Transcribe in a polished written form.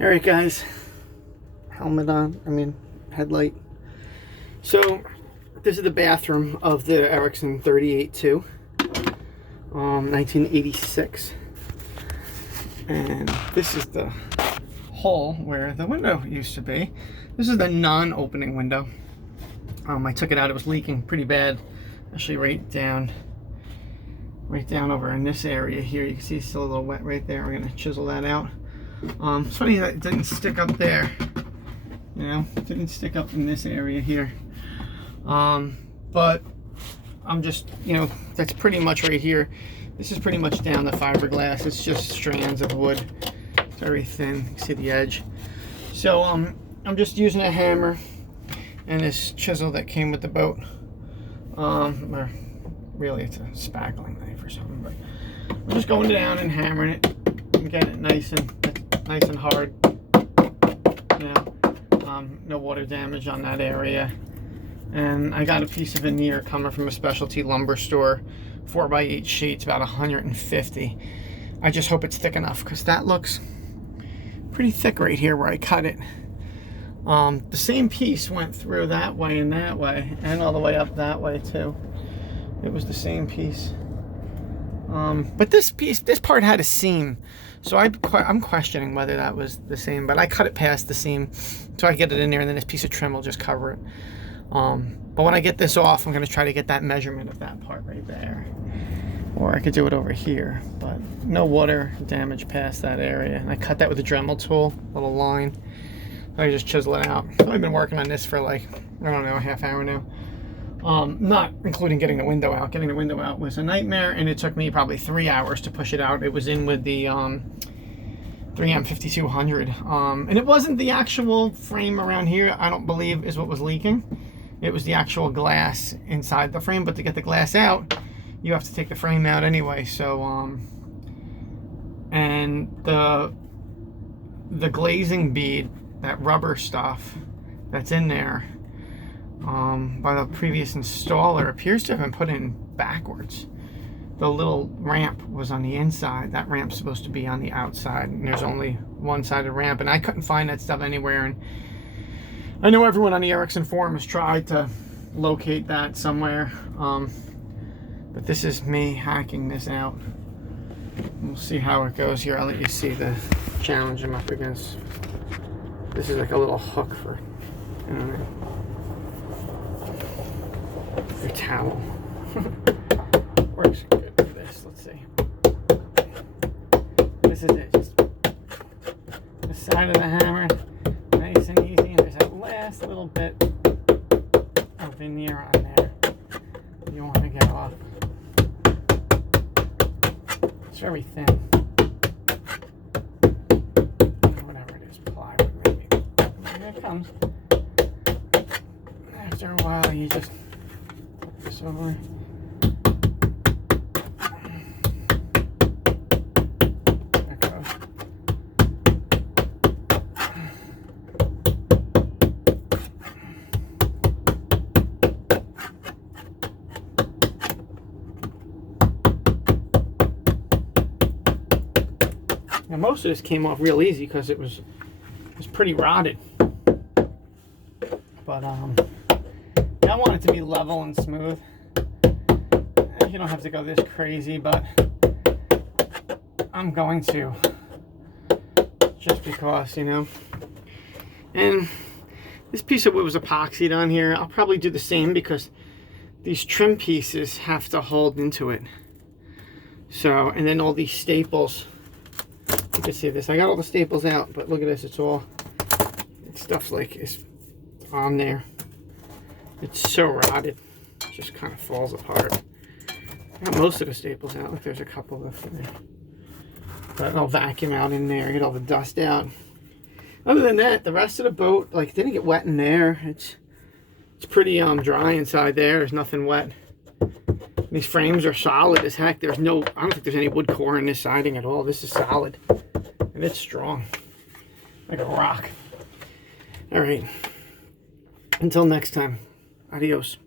All right, guys. Helmet on. Headlight. So, this is the bathroom of the Ericson 38-2, 1986. And this is the hole where the window used to be. This is the non-opening window. I took it out. It was leaking pretty bad. Actually, right down over in this area here. You can see it's still a little wet right there. We're gonna chisel that out. It's funny that it didn't stick up there. You know, it didn't stick up in this area here. But I'm just, that's pretty much right here. This is pretty much down the fiberglass. It's just strands of wood. It's very thin. You can see the edge. So I'm just using a hammer and this chisel that came with the boat. Or really it's a spackling knife or something, but I'm just going down and hammering it and getting it nice and hard. No water damage on that area. And I got a piece of veneer coming from a specialty lumber store, 4x8 sheets, about 150. I just hope it's thick enough because that looks pretty thick right here where I cut it. The same piece went through that way and all the way up that way too. It was the same piece. But this part had a seam, so I'm questioning whether that was the same, but I cut it past the seam so I get it in there, and then this piece of trim will just cover it. But when I get this off, I'm going to try to get that measurement of that part right there. Or I could do it over here, but no water damage past that area. And I cut that with a Dremel tool, little line. I just chisel it out. I've been working on this for like, I don't know, a half hour now. Not including getting the window out. Getting the window out was a nightmare, and it took me probably 3 hours to push it out. It was in with the 3M 5200. And it wasn't the actual frame around here, I don't believe, is what was leaking. It was the actual glass inside the frame, but to get the glass out, you have to take the frame out anyway. So, and the glazing bead, that rubber stuff that's in there, by the previous installer, appears to have been put in backwards. The little ramp was on the inside. That ramp's supposed to be on the outside, and there's only one-sided ramp, and I couldn't find that stuff anywhere. And I know everyone on the Ericson forum has tried to locate that somewhere, but this is me hacking this out. We'll see how it goes here. I'll let you see the challenge I'm up against. This is like a little hook for, your towel. Works good for this. Let's see. This is it. Just the side of the hammer, nice and easy. And there's that last little bit of veneer on there you want to get off. It's very thin. Whatever it is, plywood maybe. Here it comes. After a while, you just flip this over. There it goes. Now most of this came off real easy because it was pretty rotted. But I want it to be level and smooth. You don't have to go this crazy, but I'm going to, just because, And this piece of wood was epoxied on here. I'll probably do the same because these trim pieces have to hold into it. So, and then all these staples. You can see this. I got all the staples out, but look at this. It's stuff's like it's on there. It's so rotted, it just kind of falls apart. I got most of the staples out. Look, there's a couple left in there. But I'll vacuum out in there, get all the dust out. Other than that, the rest of the boat, like, didn't get wet in there. It's pretty dry inside there. There's nothing wet. These frames are solid as heck. I don't think there's any wood core in this siding at all. This is solid. And it's strong. Like a rock. All right. Until next time. Adios.